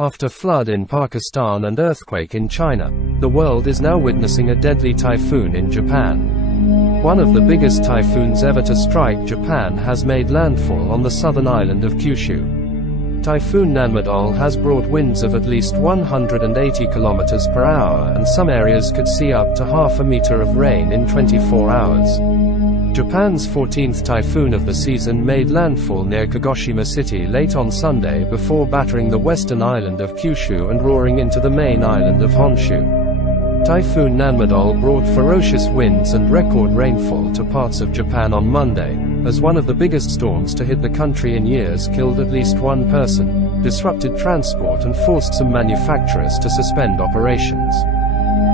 After flood in Pakistan and earthquake in China, the world is now witnessing a deadly typhoon in Japan. One of the biggest typhoons ever to strike Japan has made landfall on the southern island of Kyushu. Typhoon Nanmadol has brought winds of at least 180 km per hour, and some areas could see up to half a meter of rain in 24 hours. Japan's 14th typhoon of the season made landfall near Kagoshima City late on Sunday before battering the western island of Kyushu and roaring into the main island of Honshu. Typhoon Nanmadol brought ferocious winds and record rainfall to parts of Japan on Monday, as one of the biggest storms to hit the country in years killed at least one person, disrupted transport and forced some manufacturers to suspend operations.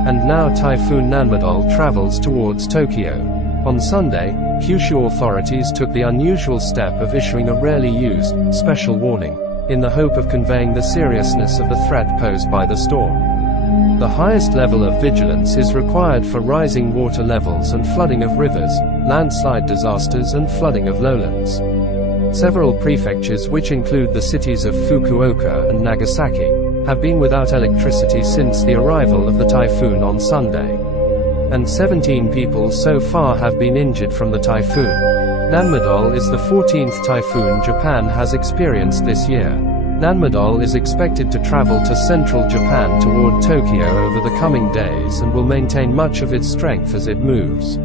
And now Typhoon Nanmadol travels towards Tokyo. On Sunday, Kyushu authorities took the unusual step of issuing a rarely used, special warning, in the hope of conveying the seriousness of the threat posed by the storm. The highest level of vigilance is required for rising water levels and flooding of rivers, landslide disasters and flooding of lowlands. Several prefectures, which include the cities of Fukuoka and Nagasaki, have been without electricity since the arrival of the typhoon on Sunday. And 17 people so far have been injured from the typhoon. Nanmadol is the 14th typhoon Japan has experienced this year. Nanmadol is expected to travel to central Japan toward Tokyo over the coming days and will maintain much of its strength as it moves.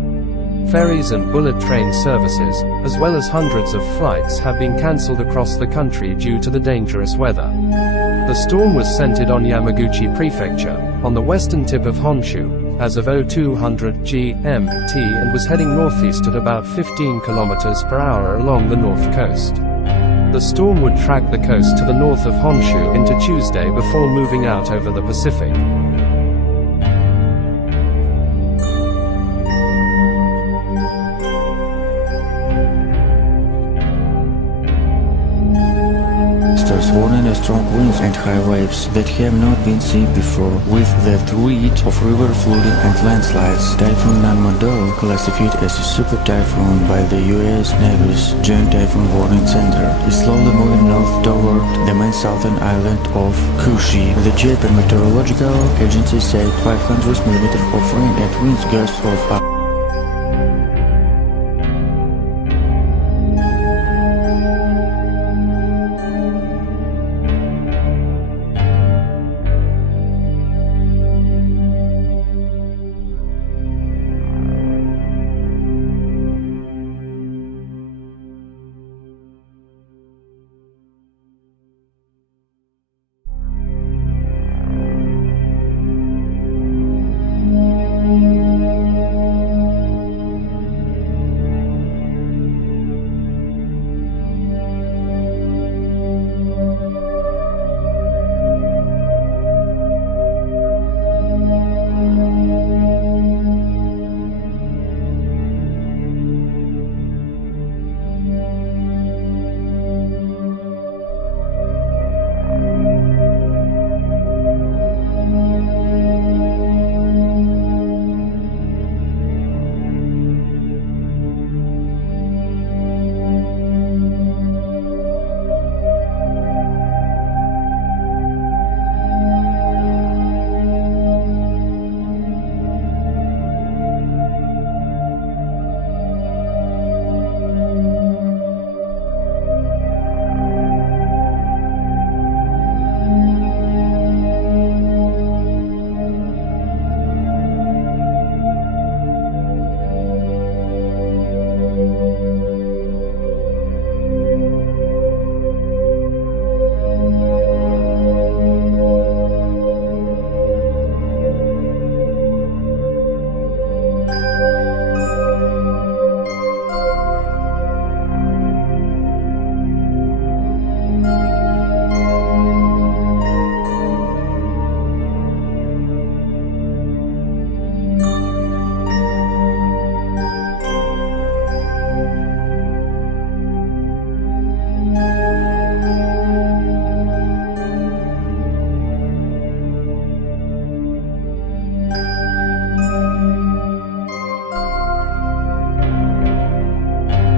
Ferries and bullet train services, as well as hundreds of flights, have been cancelled across the country due to the dangerous weather. The storm was centered on Yamaguchi Prefecture, on the western tip of Honshu, as of 0200 GMT, and was heading northeast at about 15 km per hour along the north coast. The storm would track the coast to the north of Honshu into Tuesday before moving out over the Pacific. Warning of strong winds and high waves that have not been seen before, with the threat of river flooding and landslides. Typhoon Nanmadol, classified as a super typhoon by the U.S. Navy's Joint Typhoon Warning Center, is slowly moving north toward the main southern island of Kyushu. The Japan Meteorological Agency said 500 mm of rain and winds gusts of up